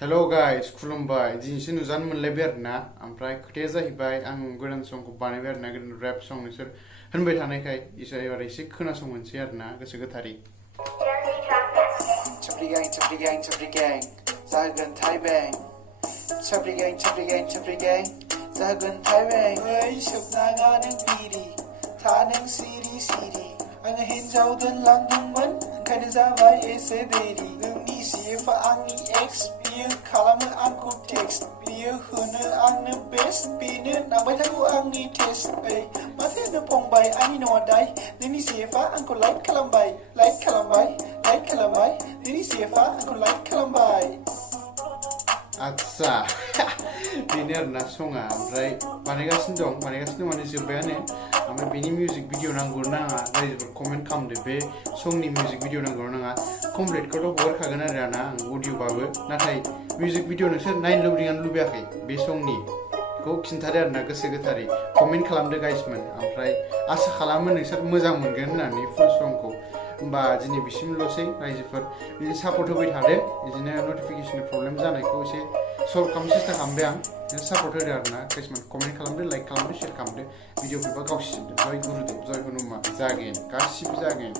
Hello guys, खुलुमबाय दिनैसो नुजानो मोनलायबाय आरोना ओमफ्राय खोथाया जाहैबाय आं गोदान संखौ बानायबाय आरोना गोदान रेप सं नोंसोर होनबाय थानायखाय एबार एसे खोनासंनोसै आरोना गोसो गोथारै Chapri gang, zagun Thai bang. Chapri gang, zagun Thai bang. Hey, shupna nga nang biri, tha nang siri. Ang hinjaw dun lang naman, kaya zaway ese deri. Nung ni siya ang ni ex, biya kalaman ang ko text. Biya huna ang na best, bina nabay tago ang ni test. Ay, mati na pong bay, ani no aday. Nung ni siya ang ko light kalambay. Nini siapa aku like kalambay. आच्छा बेनो आरोना संआ ओमफ्राय बानायगासिनो दं माने जोब्बायानो ओमफ्राय बेनि music video नांगौ नाङा रायजोफोर कमेन्ट खालामदो बे संनि मिउजिक भिडिअ नांगौ नाङा कमप्लिटखौथ' हगारखागोन आरो ना आं अडिअ'बाबो नाथाय मिउजिक भिडिअ नोंसोर नायनो लुबैदोंना लुबैयाखै बे संनि खौ खिन्थादो आरोना गोसो गोथारै कमेन्ट खालामदो गाइसमोन ओमफ्राय आसा खालामो नोंसोर मोजां मोनगोन होननानै फुल संखौ होमबा दिनै बिसिमल'सै रायजोफोर बिदि सापर्ट होबाय थादो बिदिनो नटिफिकेसन प्रब्लेम जानायखौ एसे सल्भ खालामनो सेस्था खालामबाय आं बिदिनो सापर्ट होदो आरोना गाइसमोन कमेन्ट खालामदो लाइक खालामदो शेयार खालामदो भिडिअ फैबा गावसिनदो जय गुरुदेब जय हनुमान जागोन गासिबो जागोन